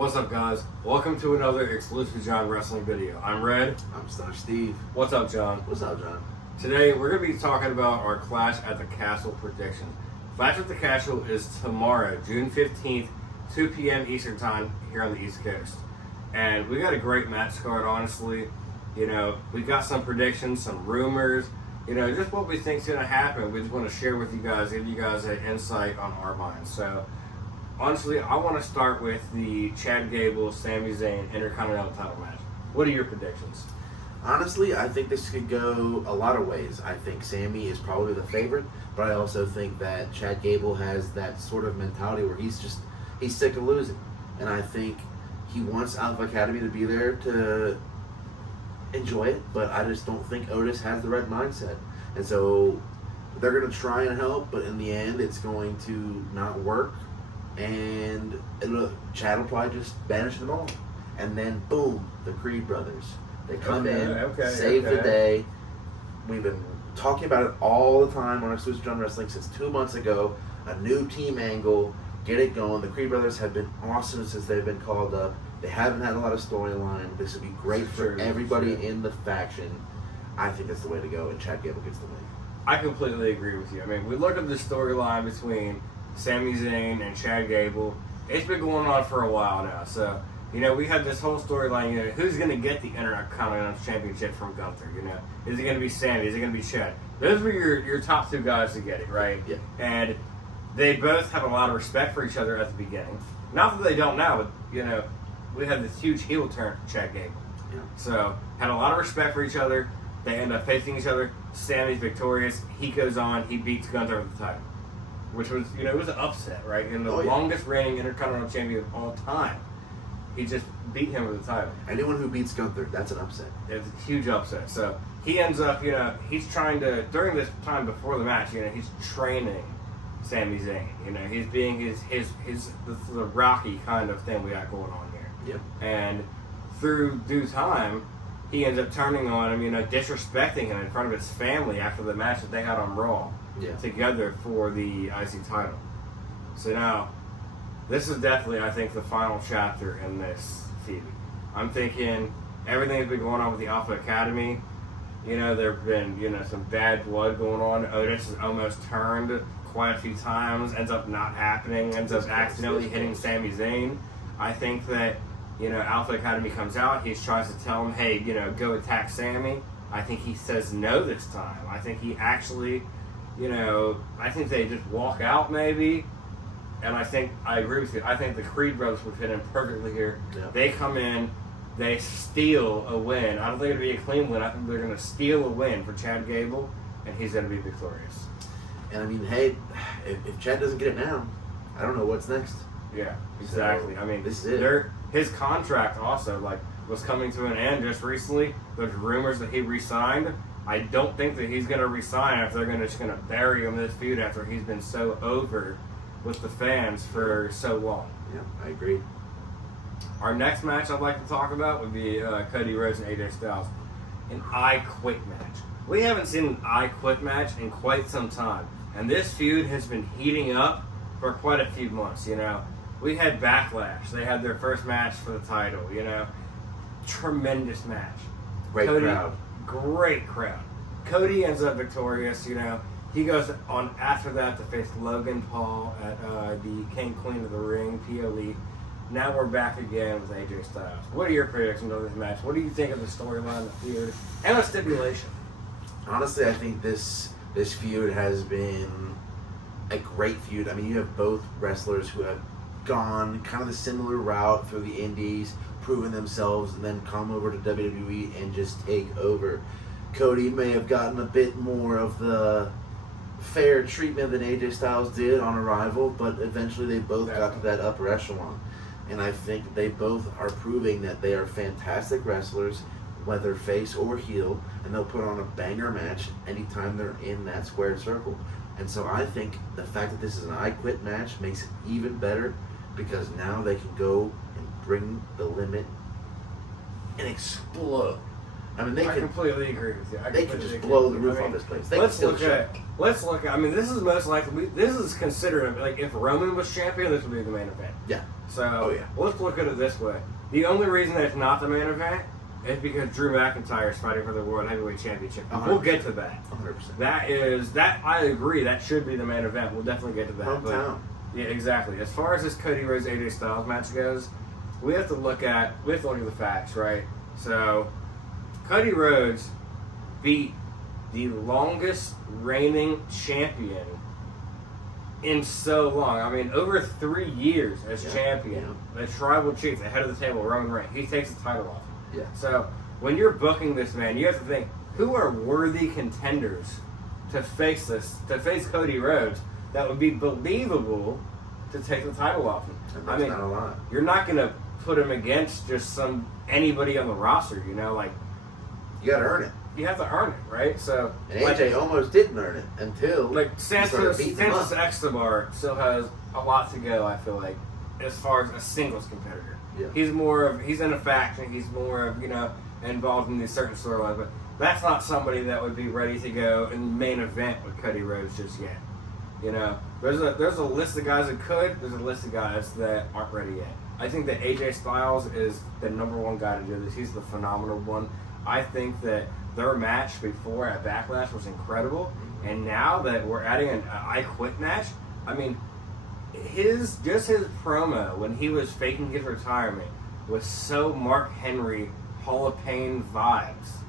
What's up, guys? Welcome to another exclusive John Wrestling video. I'm Red. I'm Star Steve. What's up, John? What's up, John? Today, we're going to be talking about our Clash at the Castle predictions. Clash at the Castle is tomorrow, June 15th, 2 p.m. Eastern Time here on the East Coast. And we got a great match card, honestly. You know, we got some predictions, some rumors, you know, just what we think is going to happen. We just want to share with you guys, give you guys an insight on our minds. So, honestly, I want to start with the Chad Gable, Sami Zayn Intercontinental title match. What are your predictions? Honestly, I think this could go a lot of ways. I think Sami is probably the favorite, but I also think that Chad Gable has that sort of mentality where he's sick of losing. And I think he wants Alpha Academy to be there to enjoy it, but I just don't think Otis has the right mindset. And so they're going to try and help, but in the end, it's going to not work. And Chad will probably just banish them all. And then, boom, the Creed brothers. They come save the day. We've been talking about it all the time on Exclusive John Wrestling since 2 months ago. A new team angle. Get it going. The Creed brothers have been awesome since they've been called up. They haven't had a lot of storyline. This would be great for everybody in the faction. I think that's the way to go, and Chad Gable gets the win. I completely agree with you. I mean, we look at the storyline between Sami Zayn and Chad Gable. It's been going on for a while now. So, you know, we have this whole storyline, you know, who's going to get the Intercontinental Championship from Gunther, you know? Is it going to be Sami? Is it going to be Chad? Those were your top two guys to get it, right? Yeah. And they both have a lot of respect for each other at the beginning. Not that they don't now, but, you know, we had this huge heel turn for Chad Gable. Yeah. So, had a lot of respect for each other. They end up facing each other. Sami's victorious. He goes on. He beats Gunther with the title. Which was, you know, it was an upset, right? And the longest reigning Intercontinental Champion of all time. He just beat him with the title. Anyone who beats Gunther, that's an upset. It's a huge upset. So he ends up, you know, he's trying to, during this time before the match, you know, he's training Sami Zayn. You know, he's being the Rocky kind of thing we got going on here. Yep. And through due time, he ends up turning on him, you know, disrespecting him in front of his family after the match that they had on Raw together for the IC title. So now, this is definitely, I think, the final chapter in this feud. I'm thinking everything that's been going on with the Alpha Academy. You know, there have been, you know, some bad blood going on. Otis has almost turned quite a few times, ends up not happening, ends up accidentally hitting Sami Zayn. I think that, you know, Alpha Academy comes out, he tries to tell him, hey, you know, go attack Sami. I think he says no this time. I think he actually, you know, I think they just walk out maybe. And I think, I agree with you, I think the Creed brothers would fit in perfectly here. Yeah. They come in, they steal a win. I don't think it'll be a clean win. I think they're going to steal a win for Chad Gable, and he's going to be victorious. And I mean, hey, if Chad doesn't get it now, I don't know what's next. Yeah, exactly. So, I mean, this is it. His contract also, like, was coming to an end just recently. There's rumors that he re-signed. I don't think that he's going to re-sign if they're just going to bury him in this feud after he's been so over with the fans for so long. Yeah, I agree. Our next match I'd like to talk about would be Cody Rhodes and AJ Styles. An I Quit match. We haven't seen an I Quit match in quite some time. And this feud has been heating up for quite a few months, you know. We had Backlash. They had their first match for the title, you know. Tremendous match. Great crowd. Great crowd. Cody ends up victorious, you know. He goes on after that to face Logan Paul at the King Queen of the Ring, PLE. Now we're back again with AJ Styles. What are your predictions of this match? What do you think of the storyline, the feud, and the stipulation? Honestly, I think this feud has been a great feud. I mean, you have both wrestlers who have gone kind of the similar route through the indies, proven themselves, and then come over to WWE and just take over. Cody may have gotten a bit more of the fair treatment than AJ Styles did on arrival, but eventually they both got to that upper echelon. And I think they both are proving that they are fantastic wrestlers, whether face or heel, and they'll put on a banger match anytime they're in that squared circle. And so I think the fact that this is an I Quit match makes it even better, because now they can go and bring the limit and explode. I mean, I completely agree with you. They could just blow the roof off this place. Let's look at. I mean, this is most likely. This is considered like if Roman was champion, this would be the main event. Yeah. So let's look at it this way. The only reason that it's not the main event is because Drew McIntyre is fighting for the World Heavyweight Championship. 100%. We'll get to that. 100%. That. I agree. That should be the main event. We'll definitely get to that. Hometown. Yeah, exactly. As far as this Cody Rhodes AJ Styles match goes, we have to look at the facts, right? So, Cody Rhodes beat the longest reigning champion in so long. I mean, over 3 years as champion, the tribal chief, the head of the table, Roman Reigns, he takes the title off. Yeah. So, when you're booking this man, you have to think, who are worthy contenders to face Cody Rhodes that would be believable to take the title off him? I mean, not a lot. You're not going to put him against just anybody on the roster, you know, like you got to earn it. You have to earn it, right? So, and AJ almost didn't earn it until Santos Escobar still has a lot to go. I feel like, as far as a singles competitor, he's in a faction. He's more of involved in these certain storylines, but that's not somebody that would be ready to go in the main event with Cody Rhodes just yet. You know, there's a list of guys that could. There's a list of guys that aren't ready yet. I think that AJ Styles is the number one guy to do this. He's the phenomenal one. I think that their match before at Backlash was incredible, and now that we're adding an I Quit match, I mean, his promo when he was faking his retirement was so Mark Henry Hall of Pain vibes.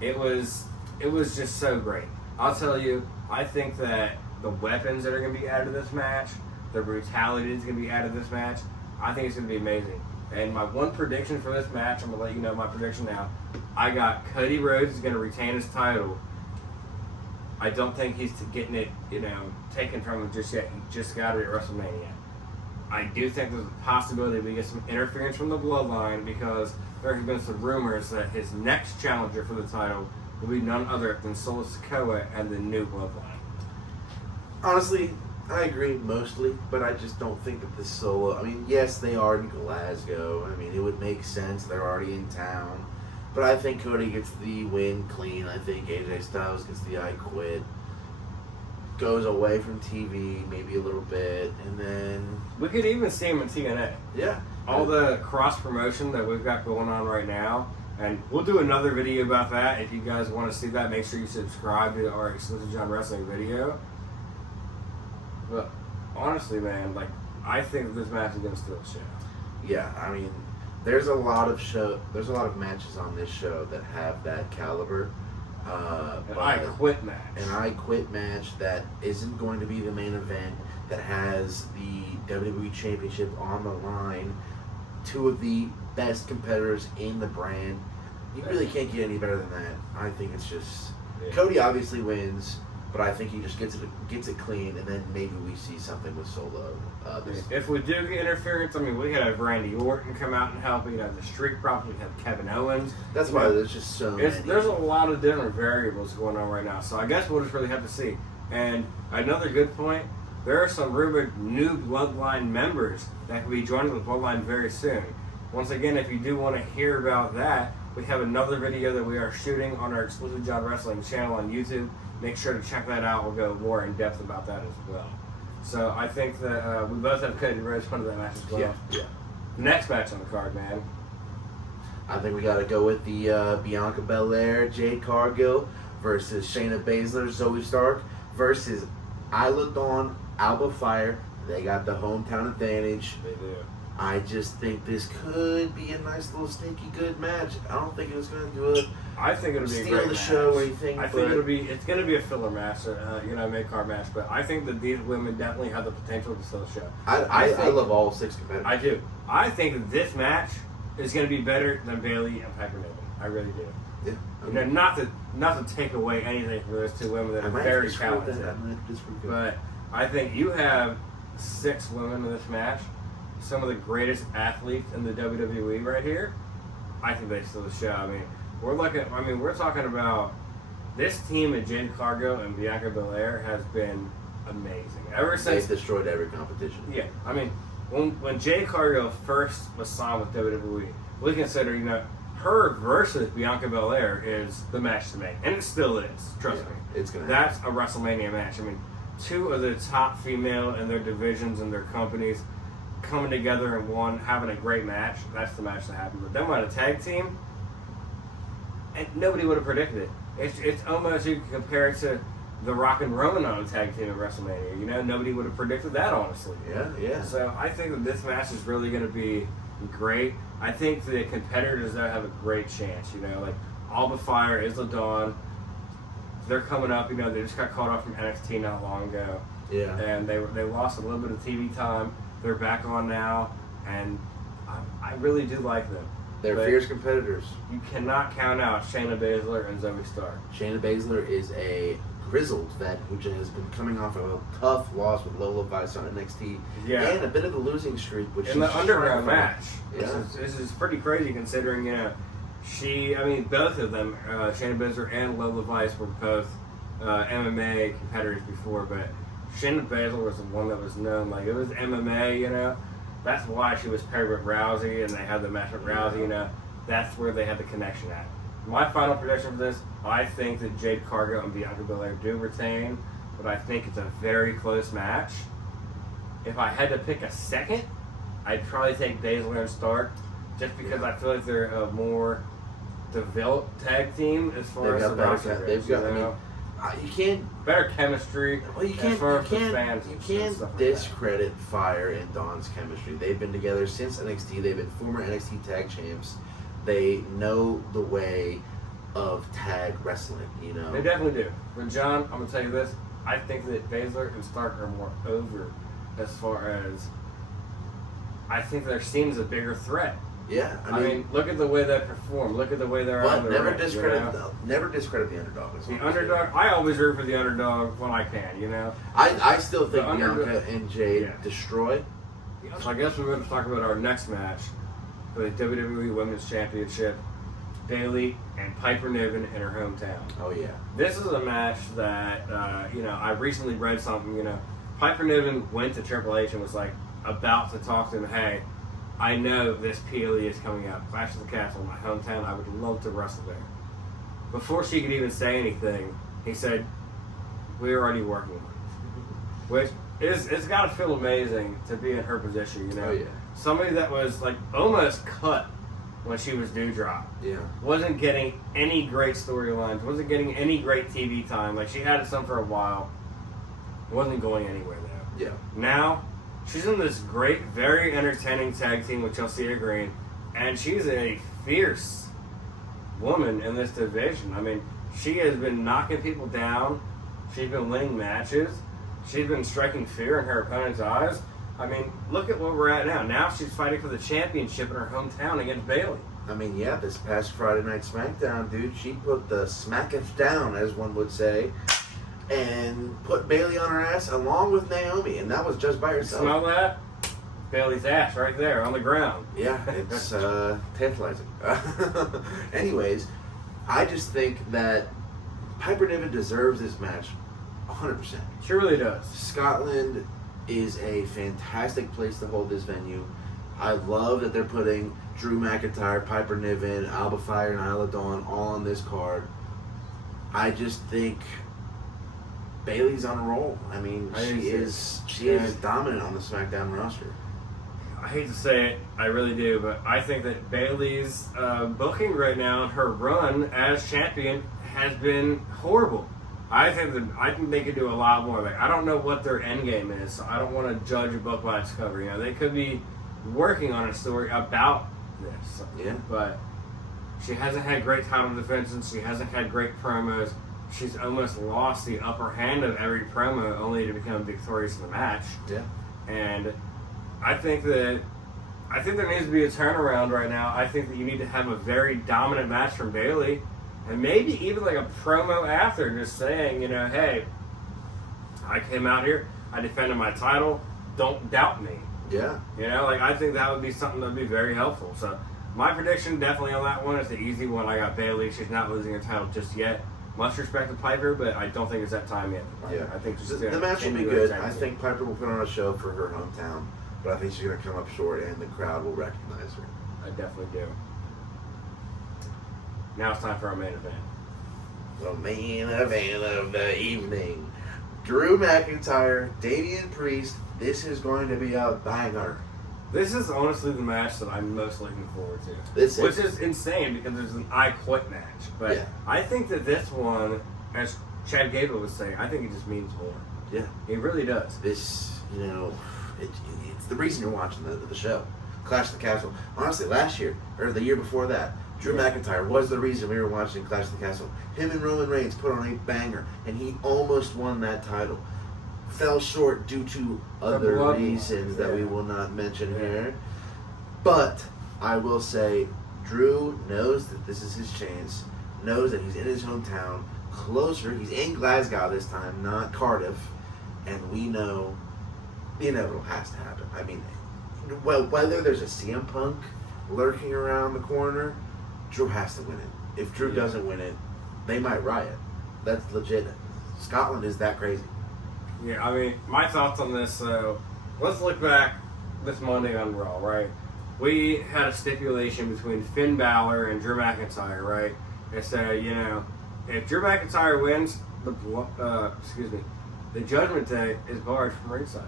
It was just so great. I'll tell you, I think that the weapons that are going to be added to this match, the brutality that's going to be added to this match, I think it's going to be amazing. And my one prediction for this match, I'm going to let you know my prediction now. I got Cody Rhodes is going to retain his title. I don't think he's getting it, taken from him just yet. He just got it at WrestleMania. I do think there's a possibility we get some interference from the Bloodline because there have been some rumors that his next challenger for the title will be none other than Solo Sikoa and the New Bloodline. Honestly, I agree mostly, but I just don't think that this Solo... I mean, yes, they are in Glasgow. I mean, it would make sense. They're already in town. But I think Cody gets the win clean. I think AJ Styles gets the I Quit. Goes away from TV maybe a little bit, and then... We could even see him in TNA. Yeah. All the cross-promotion that we've got going on right now. And we'll do another video about that. If you guys want to see that, make sure you subscribe to our Exclusive John Wrestling video. But honestly, man, I think this match is gonna steal the show. Yeah, I mean, there's a lot of matches on this show that have that caliber. An I Quit match. An I Quit match that isn't going to be the main event, that has the WWE Championship on the line. Two of the best competitors in the brand. You really can't get any better than that. I think it's just Cody obviously wins. But I think he just gets it clean, and then maybe we see something with Solo. If we do get interference, I mean, we could have Randy Orton come out and help. We could have the Street Profits. We could have Kevin Owens. That's why there's just so many. There's a lot of different variables going on right now. So I guess we'll just really have to see. And another good point, there are some rumored new Bloodline members that will be joining the Bloodline very soon. Once again, if you do want to hear about that, we have another video that we are shooting on our Exclusive John Wrestling channel on YouTube. Make sure to check that out. We'll go more in depth about that as well. So I think that we both have Cody Rhodes winning that match as well. Yeah. Next match on the card, man. I think we got to go with the Bianca Belair, Jade Cargill versus Shayna Baszler, Zoe Stark versus Isla Dawn, Alba Fire. They got the hometown advantage. They do. I just think this could be a nice little sneaky good match. I don't think it's going to do it. I think it'll be a great steal the show or anything. I think it's going to be a filler match, mid-card match. But I think that these women definitely have the potential to steal the show. I love all 6 competitors. I do. I think that this match is going to be better than Bayley and Piper Niven. I really do. Yeah. Not to take away anything from those two women that are very talented. But I think you have 6 women in this match. Some of the greatest athletes in the WWE right here. I think they steal the show. I mean, we're talking about this team of Jade Cargill and Bianca Belair has been amazing. Ever since they've destroyed every competition. Yeah, I mean, when Jade Cargill first was signed with WWE, we consider her versus Bianca Belair is the match to make, and it still is. Trust me, it's gonna. That's a WrestleMania match. I mean, two of the top female in their divisions and their companies coming together in one, having a great match. That's the match that happened. But then on a tag team, and nobody would have predicted it. It's almost, you can compare it to The Rock and Roman on a tag team at WrestleMania. You know, nobody would have predicted that, honestly. Yeah. So I think that this match is really going to be great. I think the competitors that have a great chance. You know, like Alba Fire, Isla Dawn, they're coming up. You know, they just got called off from NXT not long ago. Yeah. And they lost a little bit of TV time. They're back on now, and I really do like them. They're fierce competitors. You cannot count out Shayna Baszler and Zoe Stark. Shayna Baszler is a grizzled vet who has been coming off of a tough loss with Lola Vice on NXT. Yeah. And a bit of a losing streak. Which in the underground match. Yeah. This is pretty crazy considering, you know, both of them, Shayna Baszler and Lola Vice were both MMA competitors before, but Shayna Baszler was the one that was known, like, it was MMA, you know. That's why she was paired with Rousey, and they had the match with Rousey, you know. That's where they had the connection at. My final prediction for this, I think that Jade Cargill and Bianca Belair do retain, but I think it's a very close match. If I had to pick a second, I'd probably take Baszler and Stark, just because I feel like they're a more developed tag team as far as the roster goes. You can't better chemistry. Well, you can't discredit Fire and Dawn's chemistry. They've been together since NXT. They've been former NXT tag champs. They know the way of tag wrestling. You know, they definitely do. But John, I'm gonna tell you this: I think that Baszler and Stark are more over, as far as I think they're seen as a bigger threat. Yeah, I mean, look at the way they perform. Look at the way they're on the never ring, discredit never discredit the underdog. The underdog. I always root for the underdog when I can. You know. I still think Bianca and Jade destroy. So I guess we're going to talk about our next match for the WWE Women's Championship. Bayley and Piper Niven in her hometown. Oh yeah. This is a match that you know, I recently read something. You know, Piper Niven went to Triple H and was like about to talk to him. Hey, I know this PLE is coming out, Clash of the Castle in my hometown. I would love to wrestle there. Before she could even say anything, he said, "We're already working on it." Which it's got to feel amazing to be in her position, you know. Oh, yeah. Somebody that was like almost cut when she was Dewdrop. Yeah. Wasn't getting any great storylines. Wasn't getting any great TV time. Like, she had some for a while. Wasn't going anywhere though. Yeah. Now, she's in this great, very entertaining tag team with Chelsea Green, and she's a fierce woman in this division. I mean, she has been knocking people down. She's been winning matches. She's been striking fear in her opponent's eyes. I mean, look at where we're at now. Now she's fighting for the championship in her hometown against Bayley. I mean, yeah, this past Friday Night SmackDown, dude, she put the smacketh down, as one would say, and put Bayley on her ass along with Naomi, and that was just by herself. Smell that? Bayley's ass right there on the ground. Yeah, it's tantalizing. Anyways, I just think that Piper Niven deserves this match 100%. She really does. Scotland is a fantastic place to hold this venue. I love that they're putting Drew McIntyre, Piper Niven, Alba Fire, and Isla Dawn all on this card. I just think Bayley's on a roll. I mean, she is dominant on the SmackDown roster. I hate to say it, I really do, but I think that Bayley's booking right now and her run as champion has been horrible. I think they could do a lot more. Like, I don't know what their end game is, so I don't want to judge a book by its cover. You know, they could be working on a story about this. Yeah. But she hasn't had great title defenses. She hasn't had great promos. She's almost lost the upper hand of every promo, only to become victorious in the match. Yeah. And I think there needs to be a turnaround right now. I think that you need to have a very dominant match from Bayley. And maybe even like a promo after, just saying, you know, hey, I came out here, I defended my title, don't doubt me. Yeah. You know, like, I think that would be something that would be very helpful. So, my prediction definitely on that one is the easy one. I got Bayley. She's not losing her title just yet. Much respect to Piper, but I don't think it's that time yet. Yeah. I think the match will be good. I think Piper will put on a show for her hometown, but I think she's going to come up short and the crowd will recognize her. I definitely do. Now it's time for our main event. The main event of the evening. Drew McIntyre, Damian Priest. This is going to be a banger. This is honestly the match that I'm most looking forward to. Which is insane because there's an I Quit match. But I think that this one, as Chad Gable was saying, I think it just means more. Yeah. It really does. This, it's the reason you're watching the show. Clash of the Castle. Honestly, last year, or the year before that, Drew McIntyre was the reason we were watching Clash of the Castle. Him and Roman Reigns put on a banger, and he almost won that title. Fell short due to other reasons that we will not mention here. But I will say, Drew knows that this is his chance, knows that he's in his hometown, closer. He's in Glasgow this time, not Cardiff. And we know the inevitable has to happen. I mean, well, whether there's a CM Punk lurking around the corner, Drew has to win it. If Drew doesn't win it, they might riot. That's legit. Scotland is that crazy. Yeah, I mean, my thoughts on this, let's look back this Monday on Raw, right? We had a stipulation between Finn Balor and Drew McIntyre, right? It said, if Drew McIntyre wins, the Judgment Day is barred from ringside.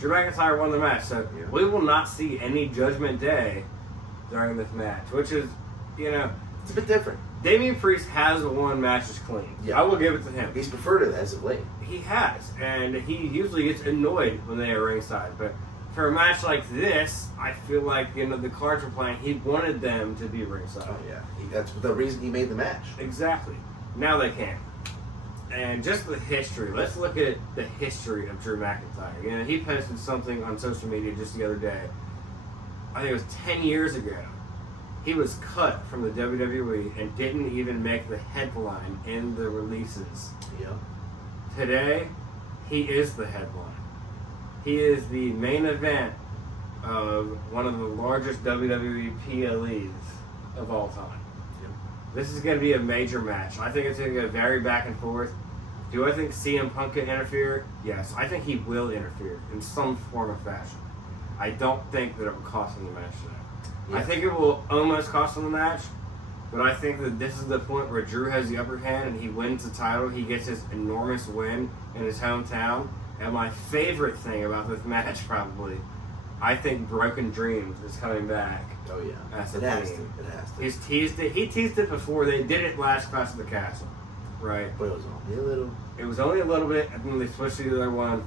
Drew McIntyre won the match, so we will not see any Judgment Day during this match, which is, it's a bit different. Damian Priest has won matches clean. Yeah. I will give it to him. He's preferred it as of late. He has, and he usually gets annoyed when they are ringside. But for a match like this, I feel like the cards were playing. He wanted them to be ringside. Oh yeah, that's the reason he made the match. Exactly. Now they can. And just the history. Let's look at the history of Drew McIntyre. He posted something on social media just the other day. I think it was 10 years ago. He was cut from the WWE and didn't even make the headline in the releases. Yeah. Today, he is the headline. He is the main event of one of the largest WWE PLEs of all time. Yeah. This is going to be a major match. I think it's going to go very back and forth. Do I think CM Punk can interfere? Yes. I think he will interfere in some form or fashion. I don't think that it will cost him the match today. Yeah. I think it will almost cost him the match, but I think that this is the point where Drew has the upper hand and he wins the title. He gets his enormous win in his hometown. And my favorite thing about this match, probably, I think Broken Dreams is coming back. Oh yeah, as a it has to. He's teased it. He teased it before. They did it last Clash of the Castle, right? But it was only a little. It was only a little bit, and then they switched to the other one.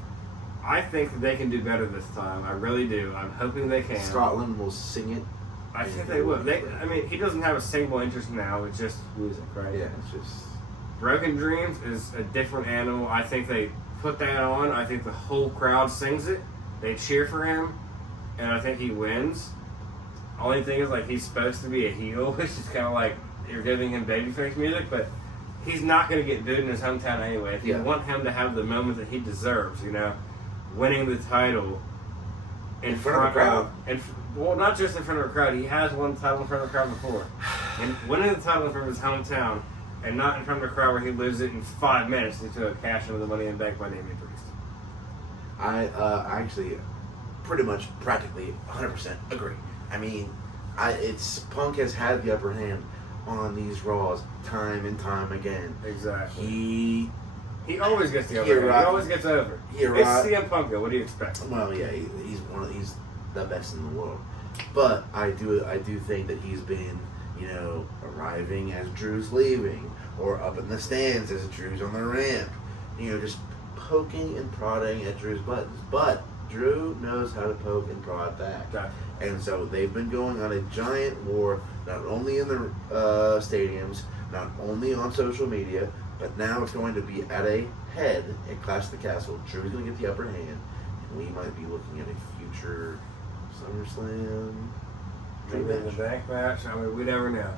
I think that they can do better this time. I really do. I'm hoping they can. Scotland will sing it. I think they will. He doesn't have a single interest now. It's just music, right? Yeah, it's just... Broken Dreams is a different animal. I think they put that on. I think the whole crowd sings it. They cheer for him, and I think he wins. Only thing is, he's supposed to be a heel, which is kind of like you're giving him babyface music, but he's not going to get booed in his hometown anyway. If you want him to have the moment that he deserves, winning the title in front of the crowd. Well, not just in front of a crowd. He has won the title in front of a crowd before. And winning the title from his hometown and not in front of a crowd where he loses it in 5 minutes due to a cash into the Money in the Bank by Damian Priest. I actually pretty much practically 100% agree. I mean, Punk has had the upper hand on these Raws time and time again. Exactly. He always gets the upper hand. He always gets over. It's CM Punk, though. What do you expect? Well, yeah, he's the best in the world. But I do think that he's been, arriving as Drew's leaving, or up in the stands as Drew's on the ramp, just poking and prodding at Drew's buttons. But Drew knows how to poke and prod back. Exactly. And so they've been going on a giant war, not only in the stadiums, not only on social media, but now it's going to be at a head at Clash of the Castle. Drew's going to get the upper hand, and we might be looking at a future SummerSlam Maybe in the bank match. I mean, we never know.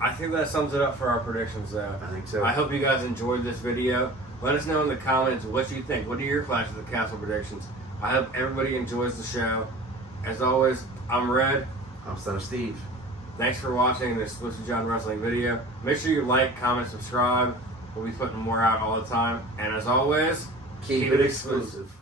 I think that sums it up for our predictions, though. I think so. I hope you guys enjoyed this video. Let us know in the comments what you think. What are your Clash of the Castle predictions? I hope everybody enjoys the show. As always, I'm Red. I'm Son of Steve. Thanks for watching this Exclusive John Wrestling video. Make sure you like, comment, subscribe. We'll be putting more out all the time. And as always, keep it exclusive.